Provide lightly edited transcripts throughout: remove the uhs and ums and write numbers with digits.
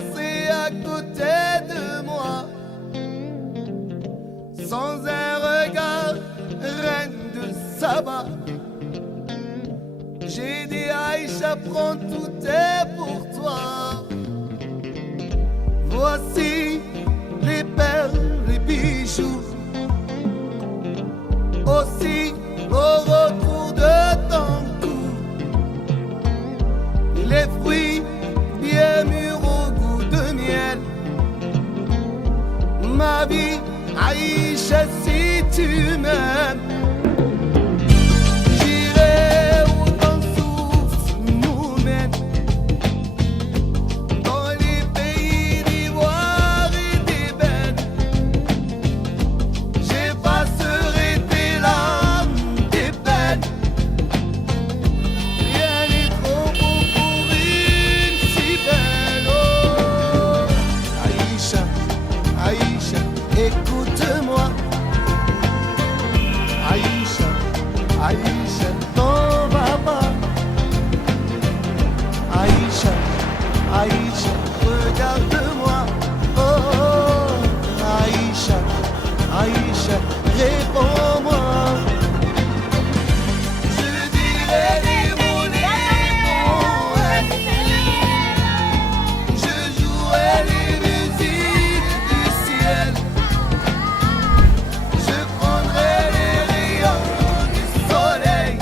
passer à côté de moi. Sans un regard, reine de Saba. J'ai dit Aïcha, prends tout est pour toi. Voici les perles, les bijoux. Aussi au retour de ton cou. Les fruits bien mûrs au goût de miel. Ma vie, Aïcha, si tu m'aimes, j'irai où ton souffle nous mène. Dans les pays d'ivoire et d'ébène, j'effacerai tes larmes, tes peines. Rien n'est trop beau pour une si belle. Oh, Aïcha, Aïcha, écoute-moi. Aïcha, Aïcha, t'en vas pas. Aïcha, Aïcha, regarde-moi. Oh, oh, Aïcha, Aïcha, réponds-moi. Je dirai les mots, je jouerai les musiques du ciel. Je prendrai les rayons du soleil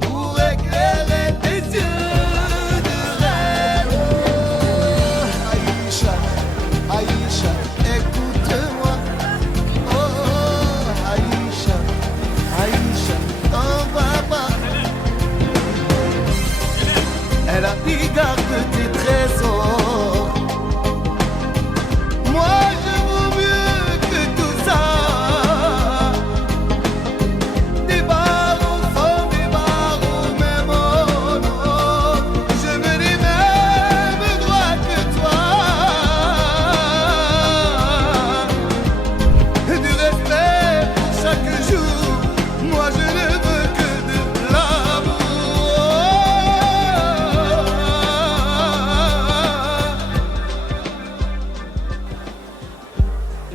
pour éclairer tes yeux de rêve. Oh, Aïcha, Aïcha, écoute-moi. Oh, Aïcha, Aïcha, t'en vas pas. Elle a dit garde tes trésors. Moi je vaux mieux que tout ça. Des barreaux sans des barreaux, même oh non. Je veux les mêmes droits que toi. Du respect pour chaque jour. Moi je ne veux que de l'amour.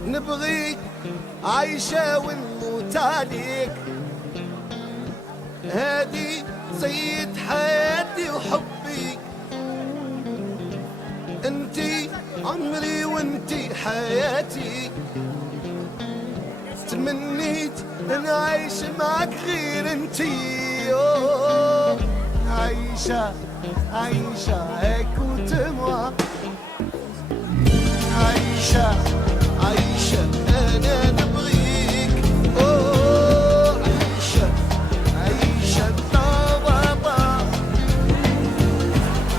نبغيك عايشة ونموت عليك. هادي سيد حياتي وحبي. انتي عمري وانتي حياتي. تمنيت ان اعيش معك غير انتي. أوه، عايشة عايشة écoute-moi. عايشة عايشة أنا نبغيك. أوه، عايشة عايشة طبابة.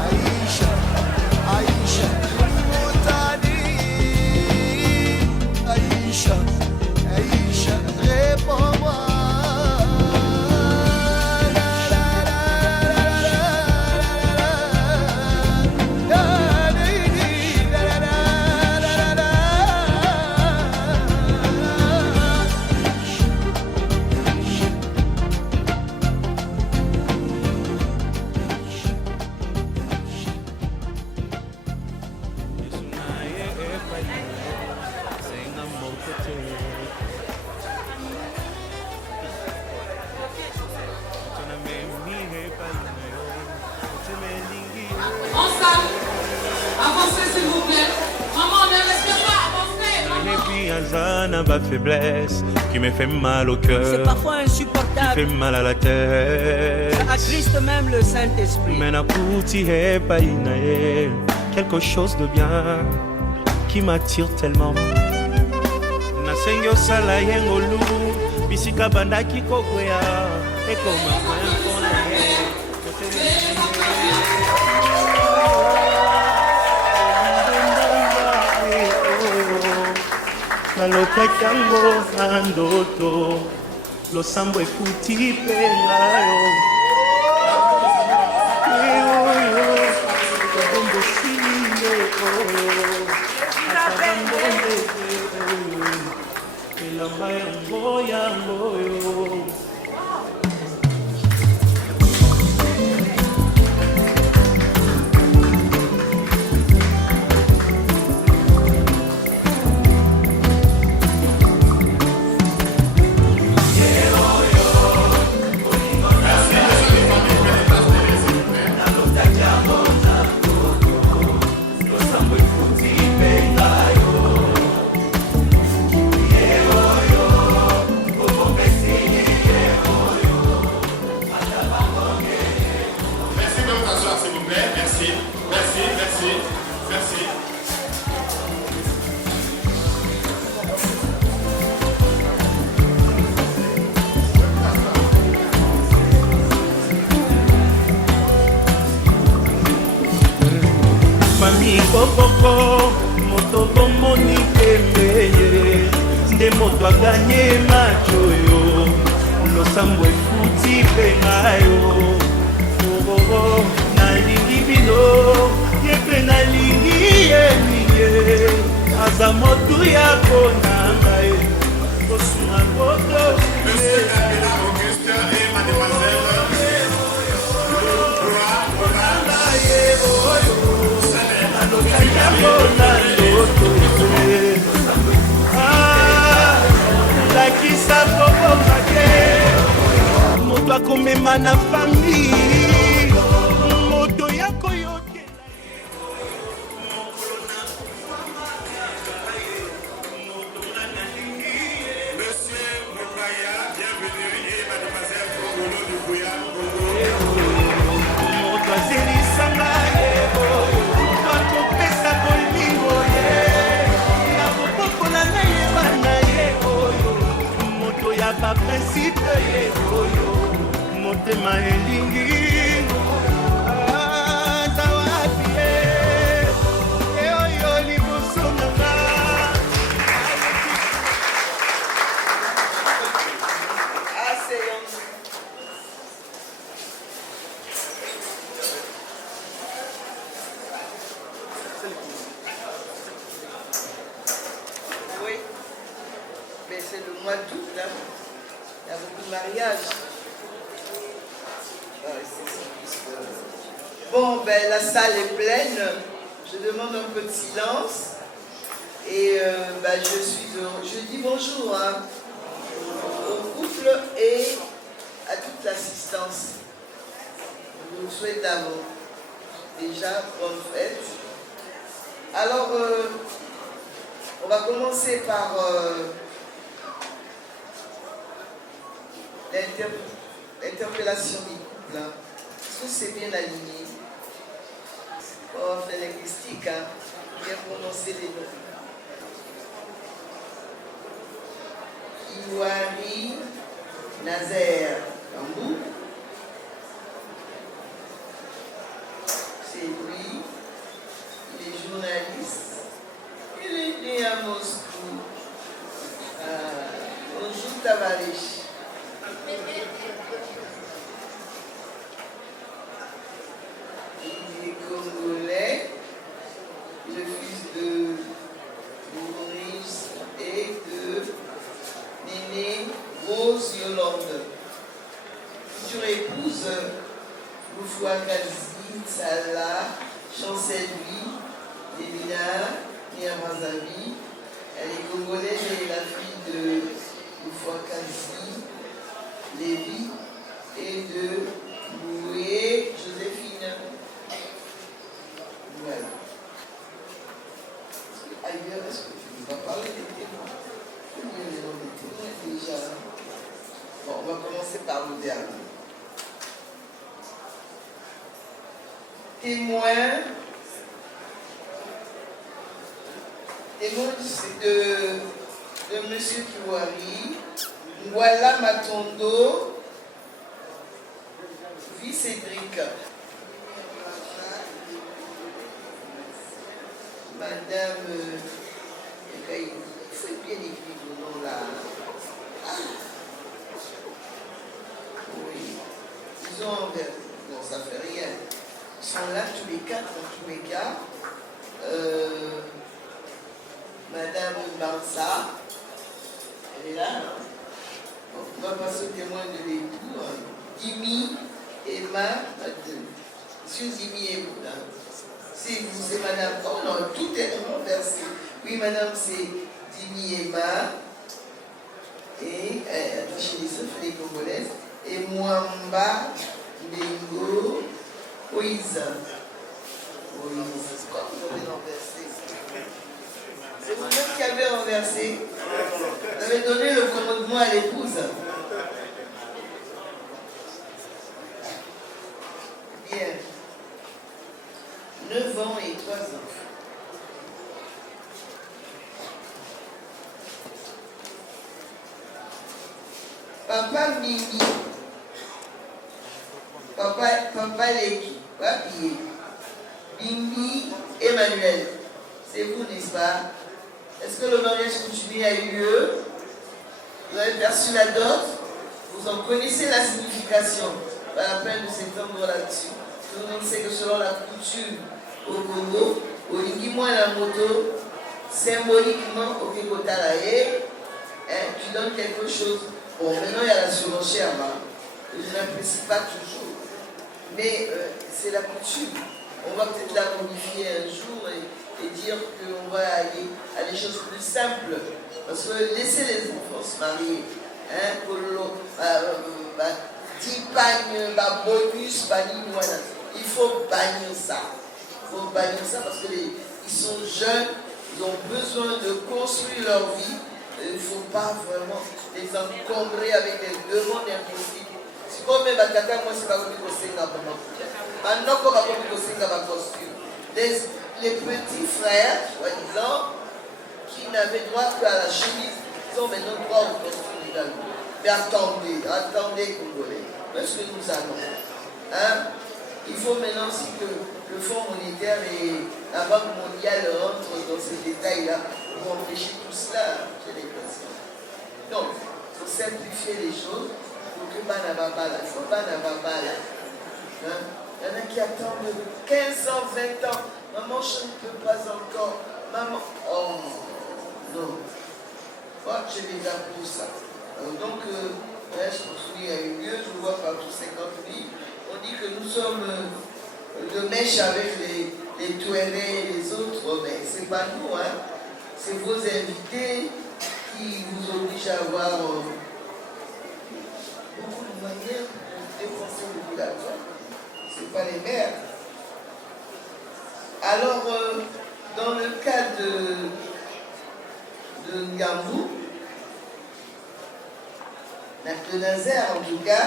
عايشة عايشة نموت عليك. عايشة عايشة réponds-moi. لا لا لا لا لا يا ليلي. لا لا لا لا لا. En salle, avancez s'il vous plaît. Maman, ne restez pas, avancez. Et puis Azana, ma faiblesse qui me fait mal au C'est cœur, parfois qui insupportable. fait mal à la tête. Ça attriste même le Saint-Esprit. Mais n'apouti est pas inae, quelque chose de bien qui m'attire tellement. Nasengo sala yengolu, bisika bandaki kokwea, et comme nalokaki yango na ndoto losambo ekuti mpe ngayo oyo obombosile oyo akabambonde oyo elamba yango yango oyo. Merci, merci, merci, merci. Famille Kokoko, moto bomoni pembeye, nde moto aganye macho yo, losambo efuti pengayo, ororo nalingi bino, yepe nalingi yeliye, aza motu ya konanga ye, kosunga koto. Monsieur Kabila Auguste et mademoiselle lakisa kokokake moto akomema na fami moto ya koyokela Monsieur Mokaya, bienvenue, et mademoiselle Kongolo du Bouya, moto azelisanga ye moto akopesa bolingo ye na boboko na ngai yebana ye oyo moto ya baprincipe ye oyo motema elingi aza wapi ye oyo liboso nanga. Asseyons-nous. Oui, mais c'est le mois d'août, hein. Il y a beaucoup de mariages. Ah, bon, ben la salle est pleine. Je demande un peu de silence. Et ben, je dis bonjour hein, au couple et à toute l'assistance. Je vous souhaite d'abord déjà bonne fête. Alors, on va commencer par l'interpellation du couple. Hein. Est-ce que c'est bien aligné? On va faire linguistique, hein? Bien prononcer les noms. Iwari Nazaire Kambou. C'est lui, il est journaliste, il est né à Moscou. Bonjour Tavarish. Il est congolais, le fils de Maurice et de Néné Rose Yolande. Future épouse, Loufouakazi, Salah, Chancel-Lui, Lévina, Niamazavi. Elle est congolaise et la fille de Loufouakazi, Lévi et de Boué Joséphine. Voilà. Ailleurs, est-ce que tu ne vas parler des témoins? Il y a les noms des témoins déjà. Bon, on va commencer par le dernier. Témoin de M. Kiwari, Ngwala Matondo, vie Cédric. Madame, c'est bien écrit le nom là. Ah. Oui, ils ont envers. Non, ça fait rien. Ils sont là tous les quatre, dans tous les cas. Madame Barsa, elle est là. Hein? On va passer au témoin de l'époux. Hein. Dimi, Emma, Monsieur Dimi et vous là. C'est vous, c'est Madame. Oh non, tout est renversé. Oui, Madame, c'est Dimi Emma. Et attachez les œufs, les congolaises. Et Mwamba, Bengo, Moïse. Moïse, comme vous avez renversé. C'est vous-même qui avez renversé. Vous avez donné le commandement à l'épouse. Bien. 9 ans et 3 ans. Papa Mimi, Papa Leki, Papier, Mimi, Emmanuel, c'est vous, n'est-ce pas? Est-ce que le mariage coutumier a eu lieu? Vous avez perçu la dot? Vous en connaissez la signification? Pas la peine de s'étendre là-dessus. Tout le monde sait que selon la coutume au Congo, au Lingimo et la moto, symboliquement, au Kekotalaye, tu donnes quelque chose. Bon, maintenant il y a la surenchère, je n'apprécie pas toujours. Mais c'est la coutume. On va peut-être la modifier un jour et dire qu'on va aller à des choses plus simples. Parce que laisser les enfants se marier, il faut bannir ça. Il faut bannir ça parce qu'ils sont jeunes, ils ont besoin de construire leur vie. Il ne faut pas vraiment les encombrer avec des demandes impossibles. Si vous avez un tata, moi, c'est pas comme ça. Maintenant, comme ma costume. Les petits frères, soi-disant, qui n'avaient droit qu'à la chemise, ils ont maintenant droit au costume également. Mais attendez, Congolais, parce que nous allons. Il faut maintenant aussi que le Fonds monétaire et la Banque mondiale rentrent dans ces détails-là pour empêcher tout cela, j'ai l'impression. Donc, il faut simplifier les choses pour que Banababala, il faut Banababala. Il y en a qui attendent 15 ans, 20 ans. Maman, je ne peux pas encore. Maman, oh non. Moi, je les approuve ça. Donc, je construis à une lieu, je vois partout 50 000. On dit que nous sommes de mèche avec les Touareg et les autres, mais ce n'est pas nous, c'est vos invités qui vous obligent à avoir beaucoup de moyens pour dépenser beaucoup d'argent. Ce n'est pas les maires. Alors, dans le cas de Ngambou, de Nazaire en tout cas,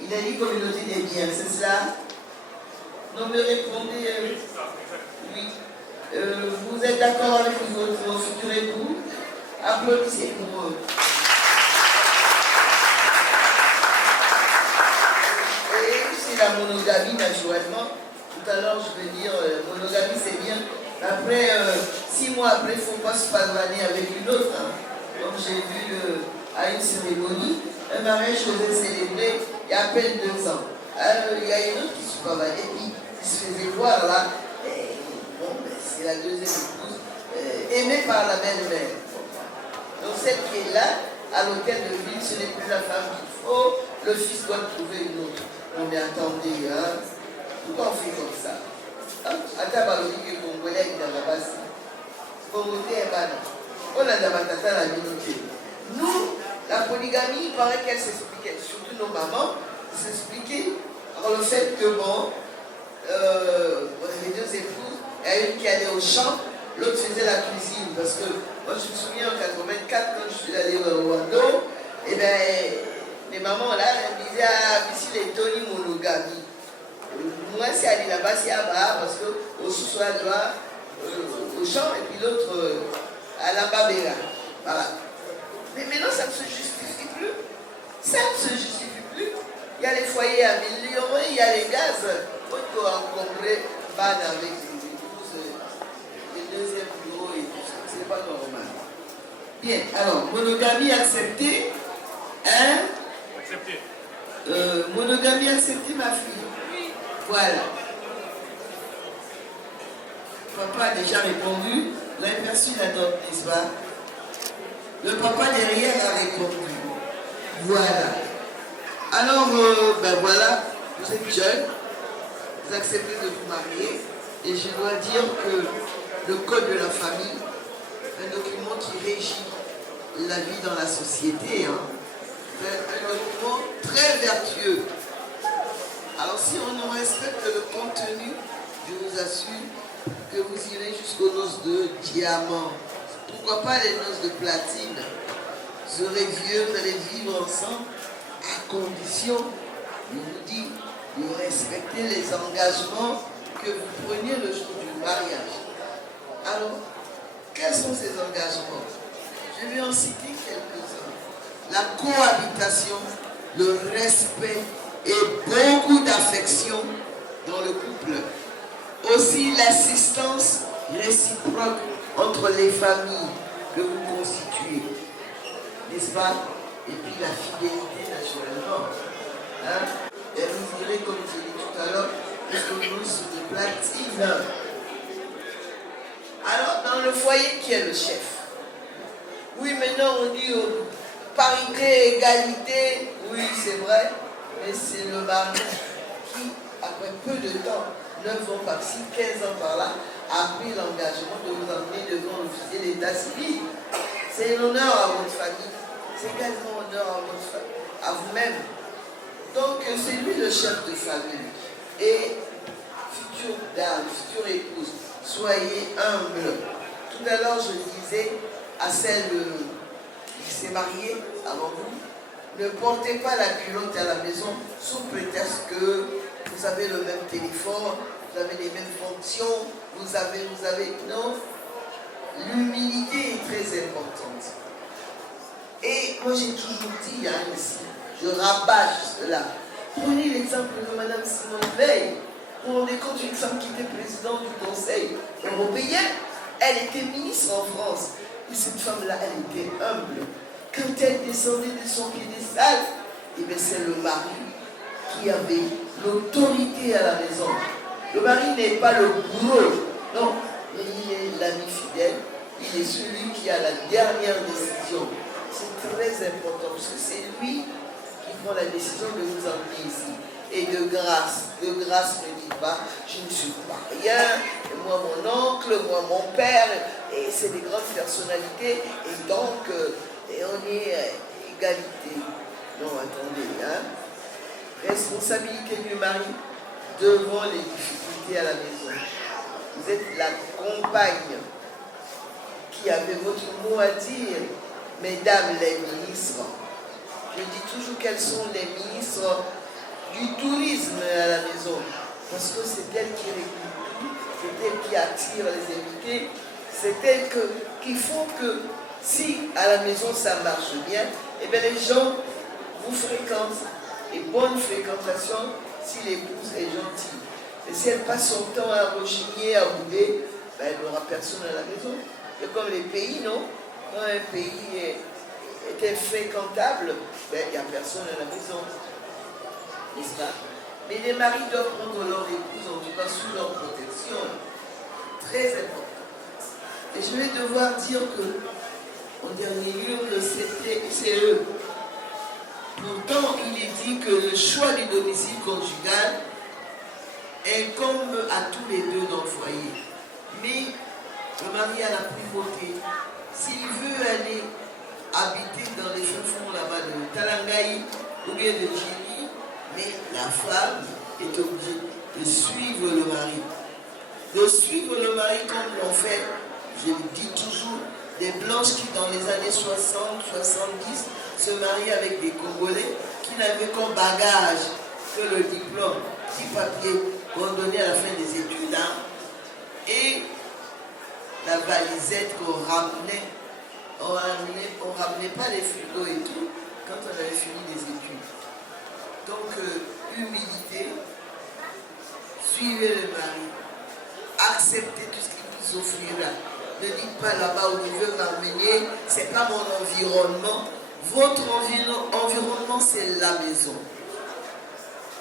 il a dit communauté des biens, c'est cela? Non, me répondez, oui. Vous êtes d'accord avec vos futurs époux? Applaudissez pour eux. Et c'est la monogamie, naturellement. Tout à l'heure, je vais dire, monogamie, c'est bien. Après, 6 mois après, il ne faut pas se pavaner avec une autre. Comme j'ai vu à une cérémonie, un mariage faisait célébrer il y a à peine 2 ans. Alors, il y a une autre qui se pavanait, et puis il se faisait voir là. Et, bon, ben, c'est la deuxième épouse, aimée par la belle-mère. Donc, celle qui est là, à l'hôtel de ville, ce n'est plus la femme qu'il faut, le fils doit trouver une autre. Non, mais attendez, pourquoi on fait comme ça? Attends, Baroudi, que Congolais, il dans la base. Congolais, on a d'abord la minute. Nous, la polygamie, il paraît qu'elle s'expliquait, surtout nos mamans, s'expliquaient par le fait que, bon, les 2 épouses, il y a une qui allait au champ, l'autre faisait la cuisine. Parce que, moi, je me souviens en 84, quand je suis allé au Rwanda, et bien, les mamans, là, elles disaient, ici, les Tony monogamie. Moi, c'est aller là-bas, c'est là-bas, parce qu'au sous-sol, au champ, et puis l'autre, à la Babera. Voilà. Mais maintenant, ça ne se justifie plus. Ça ne se justifie plus. Il y a les foyers à 1 000 €, il y a les gaz. Il faut encombrer ban avec les deuxièmes bureaux et tout ça. Ce n'est pas normal. Bien, alors, monogamie acceptée. Accepté. Monogamie acceptée, ma fille. Voilà. Papa a déjà répondu. Vous avez perçu la dot, n'est-ce pas? Le papa derrière a répondu. Voilà. Alors, ben voilà, vous êtes jeune, vous acceptez de vous marier, et je dois dire que le code de la famille, un document qui régit la vie dans la société, un document très vertueux. Alors si on en respecte le contenu, je vous assure que vous irez jusqu'aux noces de diamant. Pourquoi pas les noces de platine? Vous serez vieux, vous allez vivre ensemble à condition, je vous dis, de respecter les engagements que vous preniez le jour du mariage. Alors, quels sont ces engagements? Je vais en citer quelques-uns. La cohabitation, le respect et beaucoup d'affection dans le couple. Aussi l'assistance réciproque entre les familles que vous constituez. N'est-ce pas? Et puis la fidélité naturellement. Hein? Et vous direz, comme je l'ai dit tout à l'heure, que nous sommes de platine. Alors, dans le foyer, qui est le chef? Oui, maintenant on dit parité, égalité. Oui, c'est vrai, mais c'est le mari qui, après peu de temps, 9 ans par-ci, 15 ans par-là, a pris l'engagement de vous emmener devant l'officier d'état civil. C'est un honneur à votre famille. C'est également un honneur à vous-même. Donc, c'est lui le chef de famille. Et future dame, future épouse, soyez humble. Tout à l'heure, je disais à celle qui s'est mariée avant vous, ne portez pas la culotte à la maison sous prétexte que vous avez le même téléphone, vous avez les mêmes fonctions, vous avez, non. L'humilité est très importante. Et moi j'ai toujours dit ici, je rabâche cela. Prenez l'exemple de Mme Simone Veil. Vous vous rendez compte, une femme qui était présidente du Conseil européen, elle était ministre en France. Et cette femme-là, elle était humble. Quand elle descendait de son piédestal, eh bien c'est le mari qui avait l'autorité à la maison. Le mari n'est pas le bourreau, non, mais il est l'ami fidèle, il est celui qui a la dernière décision. C'est très important parce que c'est lui qui prend la décision de vous emmener ici. Et de grâce ne dit pas, je ne suis pas rien, moi mon oncle, moi mon père, et c'est des grandes personnalités, et donc on est égalité. Non, attendez, hein. Responsabilité du mari devant les difficultés à la maison. Vous êtes la compagne qui avait votre mot à dire, mesdames les ministres. Je dis toujours quels sont les ministres du tourisme à la maison, parce que c'est elle qui régule, c'est elle qui attire les invités, c'est elle qui font que si à la maison ça marche bien, et bien les gens vous fréquentent, et bonne fréquentation si l'épouse est gentille. Et si elle passe son temps à rechigner, à rouler, ben elle n'aura personne à la maison. C'est comme les pays, non? Quand un pays est fréquentable, ben il n'y a personne à la maison. N'est-ce pas? Mais les maris doivent prendre leur épouse, en tout cas sous leur protection. Très important. Et je vais devoir dire que, en dernier lieu, que c'est eux. Pourtant, il est dit que le choix du domicile conjugal incombe à tous les deux dans le foyer. Mais le mari a la primauté. S'il veut aller habiter dans les fonds là-bas de Talangaï ou bien de Djini, mais la femme est obligée de suivre le mari. De suivre le mari comme l'ont fait, je le dis toujours, des blanches qui dans les années 60, 70 se marient avec des Congolais qui n'avaient comme bagage que le diplôme, petit papier qu'on donnait à la fin des études, hein, et la valisette qu'on ramenait. On ramenait pas les frigos et tout quand on avait fini les études. Donc, humilité, suivez le mari, acceptez tout ce qu'il vous offrira. Ne dites pas là-bas où vous veut m'amener, c'est pas mon environnement. Votre environnement, c'est la maison.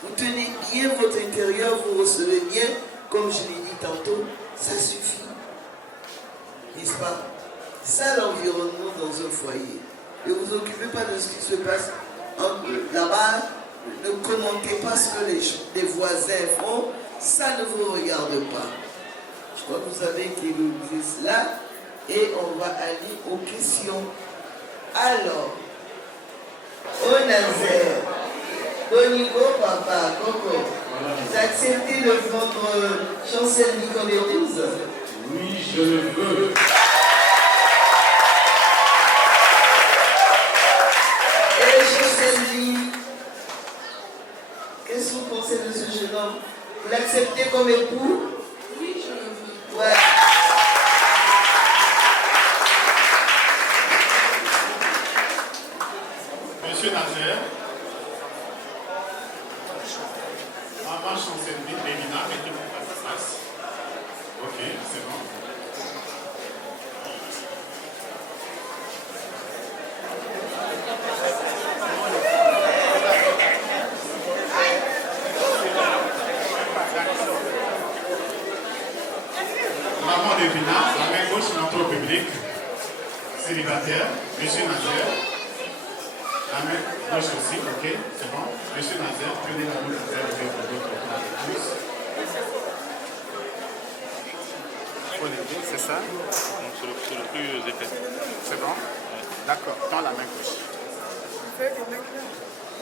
Vous tenez bien votre intérieur, vous recevez bien, comme je l'ai dit tantôt, ça suffit. N'est-ce pas? Ça, l'environnement dans un foyer. Ne vous occupez pas de ce qui se passe là-bas. Ne commentez pas ce que les voisins font. Ça ne vous regarde pas. Je crois que vous avez été évolué cela. Et on va aller aux questions. Alors, au Nazaire, au niveau papa, Coco, vous acceptez de prendre Chancel Nicole épouse? Oui, je le veux. Qu'est-ce que vous pensez de ce jeune homme? Vous l'acceptez comme époux? Maman Devina, la main gauche montre au public. Célibataire, Monsieur Nazer. La main gauche aussi, ok, c'est bon. Monsieur Nazer, prenez la main Nazer avec votre épouse. Faut l'aider, c'est ça? C'est le plus épais. C'est bon? D'accord, tends la main gauche.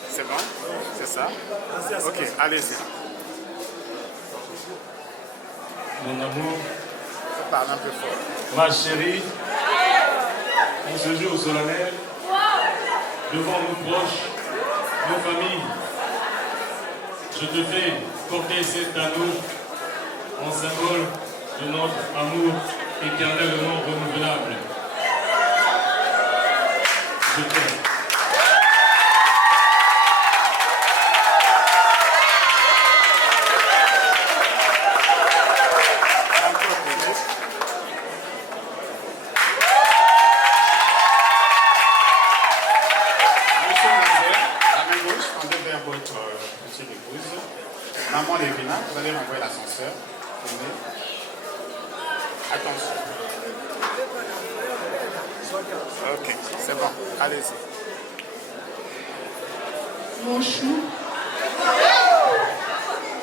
C'est bon? C'est ça? Ok, allez-y. Mon amour, Je parle un peu fort. ma chérie, en ce jour solennel, devant nos proches, nos familles, je te fais porter cet anneau en symbole de notre amour éternellement renouvelable. Je t'aime. Maman Lévina, vous allez m'envoyer l'ascenseur. Attention. Ok, c'est bon. Allez-y. Mon chou,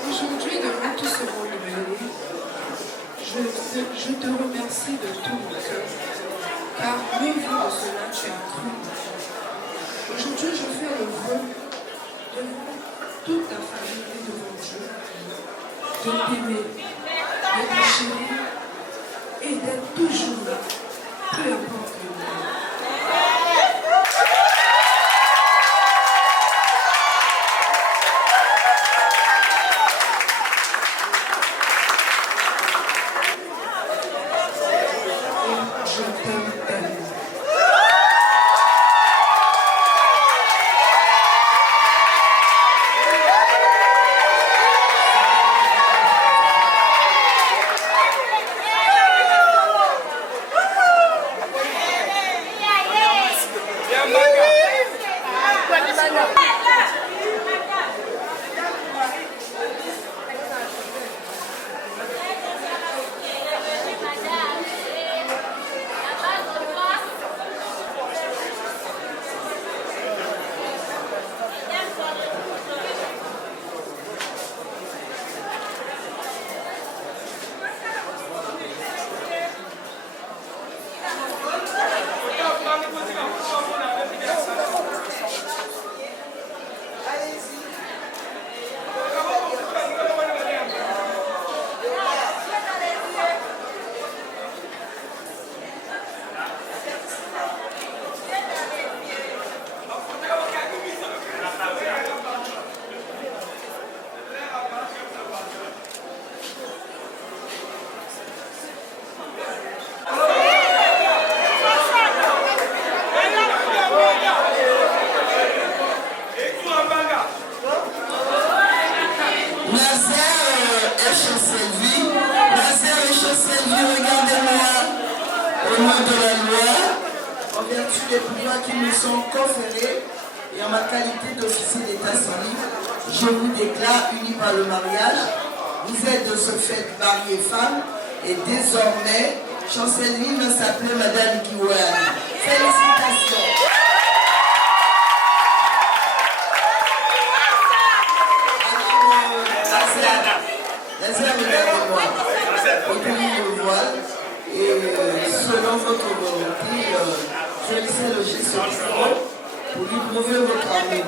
aujourd'hui, devant tout ce monde réuni, je te remercie de tout mon cœur, car même vu de cela, tu as cru. Aujourd'hui, je fais le vœu devant toute ta famille et devant Dieu, de t'aimer, de te chérir et d'être toujours là, peu importe le moment. Je t'aime tellement. des pouvoirs qui me sont conférés et en ma qualité d'officier d'État civil, je vous déclare unis par le mariage. Vous êtes de ce fait mariés femmes et désormais, chancelier me s'appelait Madame Kiwani. Félicitations. Regardez-moi, retenez le voile et selon votre volonté, je laisserai le geste pour lui prouver votre amour.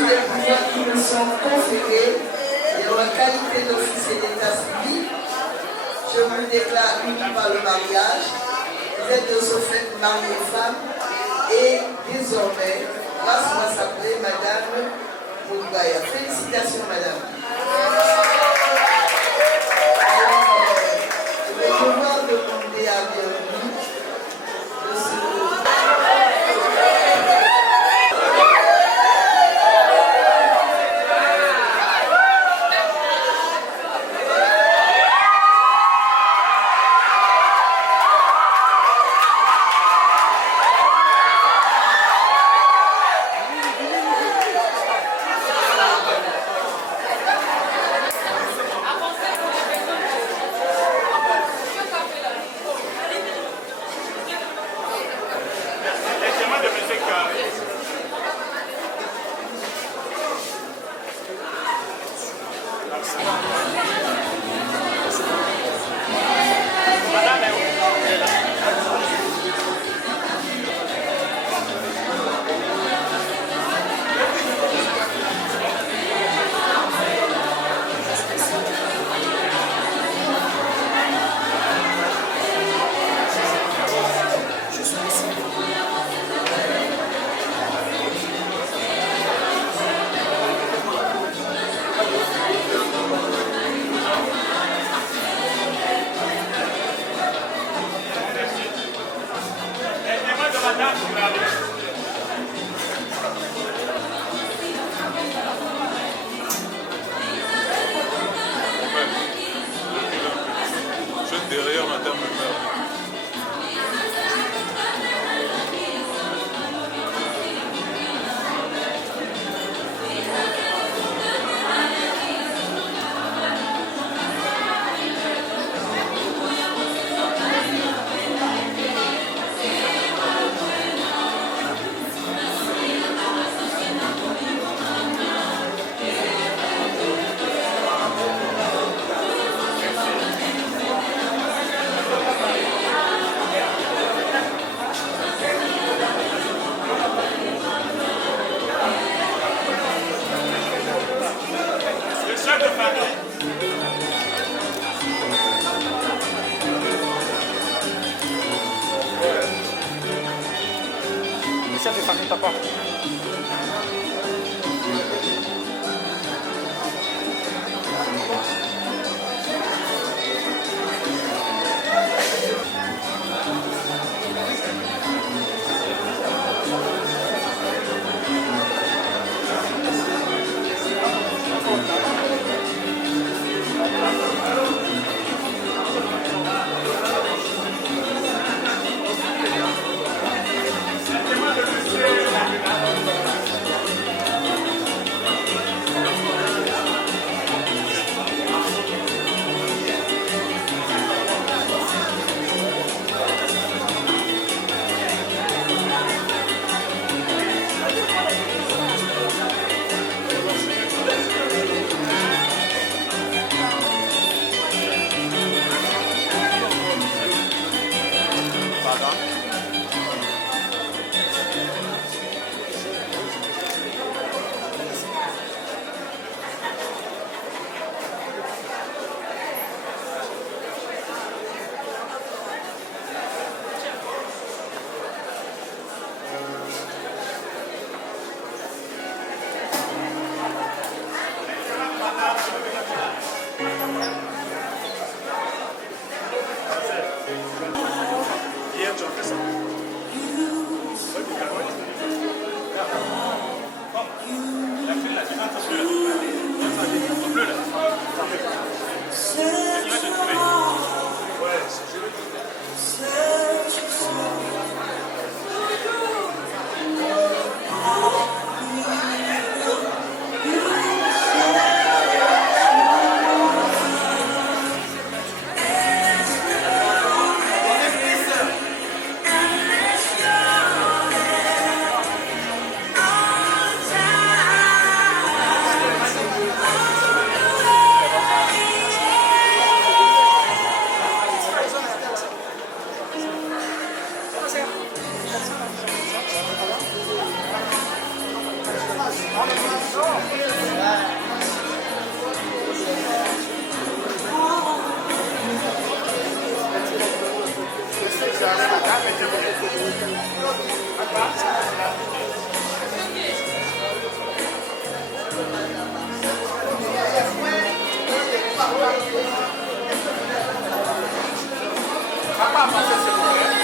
tous les pouvoirs qui me sont conférés et en la qualité d'officier d'état civil, je vous déclare unis par le mariage. Vous êtes de ce fait marié femme et désormais, grâce à s'appeler Madame Mougaya. Félicitations, Madame. Alors, je vais devoir demander à Bienvenue de se... Derrière madame le maire. Ça fait famille papa. Papa, avancez s'il vous plaît.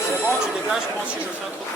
C'est bon, tu dégages, moi si je fais un truc.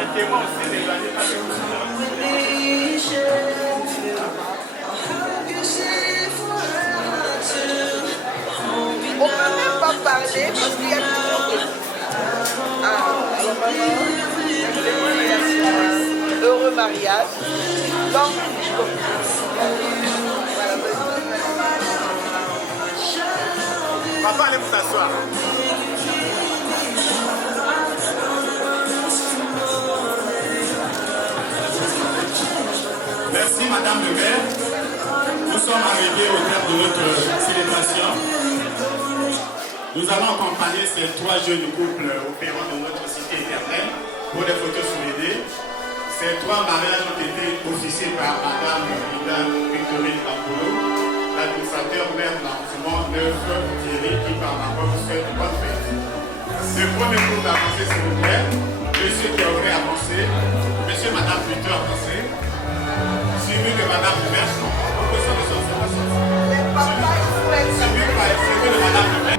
Aidez-moi aussi les années On ne peut même pas parler parce qu'il y a toujours de... Ah, alors maman, heureux mariage. Donc, voilà, Papa, allez vous asseoir. Merci Madame le maire. Nous sommes arrivés au terme de notre célébration. Nous allons accompagner ces 3 jeunes couples au perron de notre cité éternelle pour des photos soulignées. Ces 3 mariages ont été officiés par Madame Linda Victorine Campolo, l'administrateur maire de l'arrondissement 9 Thierry, qui par ma voix vous souhaite bonne fête. Le premier groupe avancé, s'il vous plaît. Monsieur qui aurait avancé, monsieur, madame plutôt avancé, suivi de madame le maire. Suivi de madame le maire.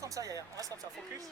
comme ça, Yaya. On reste comme ça. Focus.